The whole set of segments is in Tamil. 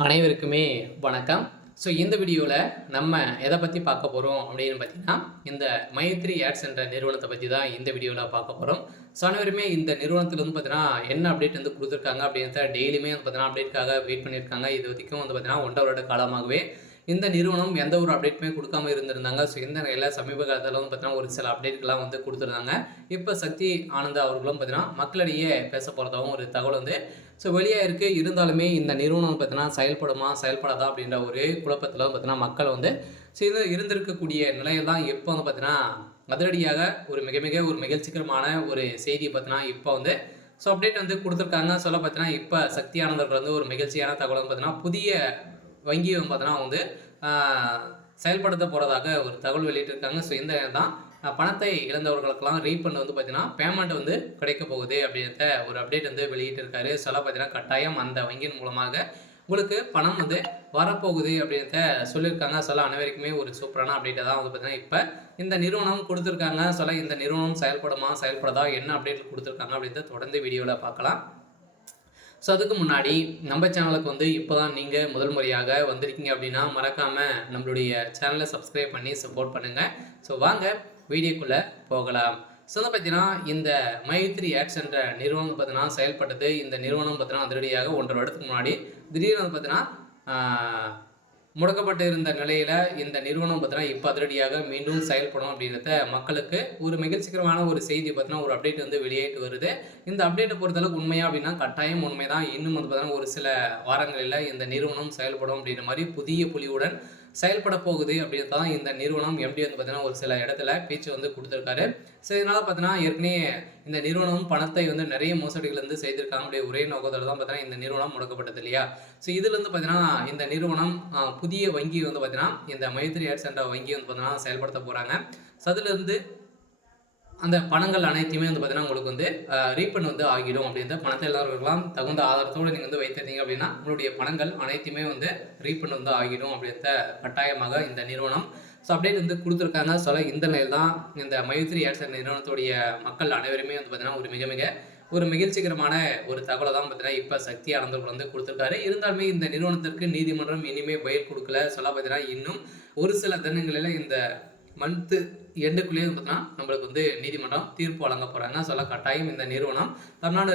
அனைவருக்குமே வணக்கம். ஸோ இந்த வீடியோவில் நம்ம எதை பற்றி பார்க்க போகிறோம் அப்படின்னு பார்த்தீங்கன்னா, இந்த மைத்ரி ஆட்ஸ் என்ற நிறுவனத்தை பற்றி தான் இந்த வீடியோவில் பார்க்க போகிறோம். ஸோ அனைவருமே இந்த நிறுவனத்தில் வந்து பார்த்தீங்கன்னா என்ன அப்டேட் வந்து கொடுத்துருக்காங்க அப்படின்றத டெய்லியுமே வந்து பார்த்தீங்கன்னா அப்டேட்காக வெயிட் பண்ணியிருக்காங்க. இது வரைக்கும் வந்து பார்த்தீங்கன்னா 1.5 வருட காலமாகவே இந்த நிறுவனம் எந்த ஒரு அப்டேட்டுமே கொடுக்காம இருந்திருந்தாங்க. ஸோ இந்த நிலையில் சமீப காலத்தில் வந்து பார்த்தீங்கன்னா ஒரு சில அப்டேட்கள்லாம் வந்து கொடுத்துருந்தாங்க. இப்போ சக்தி ஆனந்தா அவர்களும் பார்த்தீங்கன்னா மக்களிடையே பேச போகிறதாகவும் ஒரு தகவல் வந்து வெளியாக இருக்குது. இருந்தாலுமே இந்த நிறுவனம் பார்த்தீங்கன்னா செயல்படுமா செயல்படாதா அப்படின்ற ஒரு குழப்பத்தில் வந்து பார்த்தீங்கன்னா மக்கள் வந்து இது இருந்திருக்கக்கூடிய நிலையில் தான் இப்போ வந்து பார்த்தீங்கன்னா அதிரடியாக ஒரு மிக மகிழ்ச்சிகரமான ஒரு செய்தி பார்த்தீங்கன்னா இப்போ வந்து அப்டேட் வந்து கொடுத்துருக்காங்க. பார்த்தீங்கன்னா இப்போ சக்தி ஆனந்தர்கள் வந்து ஒரு மகிழ்ச்சியான தகவல் வந்து பார்த்தீங்கன்னா புதிய வங்கி பார்த்தோன்னா வந்து செயல்படுத்த போகிறதாக ஒரு தகவல் வெளியிட்டிருக்காங்க. ஸோ இந்த தான் பணத்தை இழந்தவர்களுக்கெல்லாம் ரீஃபண்ட் வந்து பார்த்தீங்கன்னா பேமெண்ட் வந்து கிடைக்க போகுது அப்படின்ற ஒரு அப்டேட் வந்து வெளியிட்டிருக்காரு. பார்த்தீங்கன்னா கட்டாயம் அந்த வங்கியின் மூலமாக உங்களுக்கு பணம் வந்து வரப்போகுது அப்படின்றத சொல்லியிருக்காங்க. அனைவருக்குமே ஒரு சூப்பரான அப்டேட்டை தான் வந்து பார்த்தீங்கன்னா இப்போ இந்த நிறுவனம் கொடுத்துருக்காங்க. இந்த நிறுவனம் செயல்படுமா செயல்படாதா என்ன அப்டேட் கொடுத்துருக்காங்க அப்படின்றத தொடர்ந்து வீடியோவில் பார்க்கலாம். அதுக்கு முன்னாடி நம்ம சேனலுக்கு வந்து இப்போ தான் நீங்கள் முதல் முறையாக வந்திருக்கீங்க அப்படின்னா மறக்காமல் நம்மளுடைய சேனலை சப்ஸ்கிரைப் பண்ணி சப்போர்ட் பண்ணுங்கள். வாங்க வீடியோக்குள்ளே போகலாம். பார்த்தீங்கன்னா இந்த மைத்ரி ஆட்ஸ் என்ற நிறுவனம் பார்த்தீங்கன்னா செயல்பட்டது. இந்த நிறுவனம் பார்த்தீங்கன்னா அதிரடியாக 1.5 வருடத்துக்கு முன்னாடி திடீர்னு பார்த்தீங்கன்னா முடக்கப்பட்டு இருந்த நிலையில் இந்த நிறுவனம் பார்த்தீங்கன்னா இப்போ அதிரடியாக மீண்டும் செயல்படும் அப்படின்றத மக்களுக்கு ஒரு மகிழ்ச்சிகரமான ஒரு செய்தி பார்த்தீங்கன்னா ஒரு அப்டேட் வந்து வெளியிட்டு வருது. இந்த அப்டேட்டை பொறுத்தளவுக்கு உண்மையா அப்படின்னா கட்டாயம் உண்மை தான். இன்னும் வந்து பார்த்தீங்கன்னா ஒரு சில வாரங்களில் இந்த நிறுவனம் செயல்படும் அப்படின்ற மாதிரி புதிய புலியுடன் செயல்பட போகுது அப்படின்னு தான் இந்த நிறுவனம் எம்டி வந்து பார்த்தீங்கன்னா ஒரு சில இடத்துல பேச்சு வந்து கொடுத்துருக்காரு. இதனால் பார்த்தீங்கன்னா ஏற்கனவே இந்த நிறுவனம் பணத்தை வந்து நிறைய மோசடிகள் வந்து செய்திருக்காங்க. அப்படியே ஒரே நோக்கத்தோடு தான் பார்த்தீங்கன்னா இந்த நிறுவனம் முடக்கப்பட்டது இல்லையா. இதுலேருந்து பார்த்தீங்கன்னா இந்த நிறுவனம் புதிய வங்கி வந்து பார்த்தீங்கன்னா இந்த மைத்ரி ஆட்ஸ் என்ற வங்கி வந்து பார்த்தீங்கன்னா செயல்படுத்த போகிறாங்க. அதுலேருந்து அந்த பணங்கள் அனைத்தையுமே வந்து பார்த்தீங்கன்னா உங்களுக்கு வந்து ரீஃபண்ட் வந்து ஆகிடும். அப்படின்ற பணத்தை எல்லாருக்கெல்லாம் தகுந்த ஆதாரத்தோடு நீங்கள் வந்து வைத்திருந்தீங்க அப்படின்னா உங்களுடைய பணங்கள் அனைத்தையுமே வந்து ரீஃபண்ட் வந்து ஆகிடும் அப்படின்ற கட்டாயமாக இந்த நிறுவனம் அப்டேட் வந்து கொடுத்துருக்காங்க. இந்த நிலையில் தான் இந்த மைத்ரி ஆட்ஸ் நிறுவனத்துடைய மக்கள் அனைவருமே வந்து பார்த்தீங்கன்னா ஒரு மகிழ்ச்சிகரமான ஒரு தகவலை தான் பார்த்தீங்கன்னா இப்போ சக்தி ஆனந்தர்கள் வந்து கொடுத்துருக்காரு. இருந்தாலுமே இந்த நிறுவனத்திற்கு நீதிமன்றம் இனிமேல் பயிர் கொடுக்கல. பார்த்தீங்கன்னா இன்னும் ஒரு சில தினங்களில் இந்த மந்த்து எண்டுக்குள்ளேயே பார்த்தீங்கன்னா நம்மளுக்கு வந்து நீதிமன்றம் தீர்ப்பு வழங்க போகிறாங்க. கட்டாயம் இந்த நிறுவனம் தமிழ்நாடு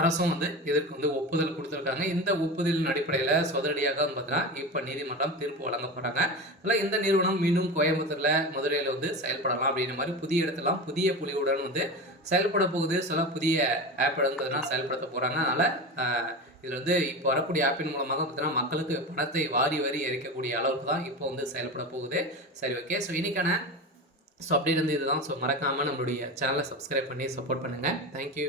அரசும் வந்து இதற்கு வந்து ஒப்புதல் கொடுத்துருக்காங்க. இந்த ஒப்புதலின் அடிப்படையில் சொதரடியாக வந்து பார்த்தீங்கன்னா இப்போ நீதிமன்றம் தீர்ப்பு வழங்க போகிறாங்க. இந்த நிறுவனம் மீண்டும் கோயம்புத்தூரில் மதுரையில் வந்து செயல்படலாம் அப்படின்ற மாதிரி புதிய இடத்துலாம் புதிய புலியுடன் வந்து செயல்பட போகுது. புதிய ஆப் வந்து பார்த்தீங்கன்னா செயல்படுத்த போகிறாங்க. அதனால் இதில் வந்து இப்போ வரக்கூடிய ஆப்பின் மூலமாக பார்த்தீங்கன்னா மக்களுக்கு பணத்தை வாரி இறைக்கக்கூடிய அளவுக்கு தான் இப்போ வந்து செயல்பட போகுது. ஓகே. இன்னைக்கான அப்டேட் வந்து இதுதான். மறக்காமல் நம்மளுடைய சேனலை சப்ஸ்கிரைப் பண்ணி சப்போர்ட் பண்ணுங்கள். தேங்க்யூ.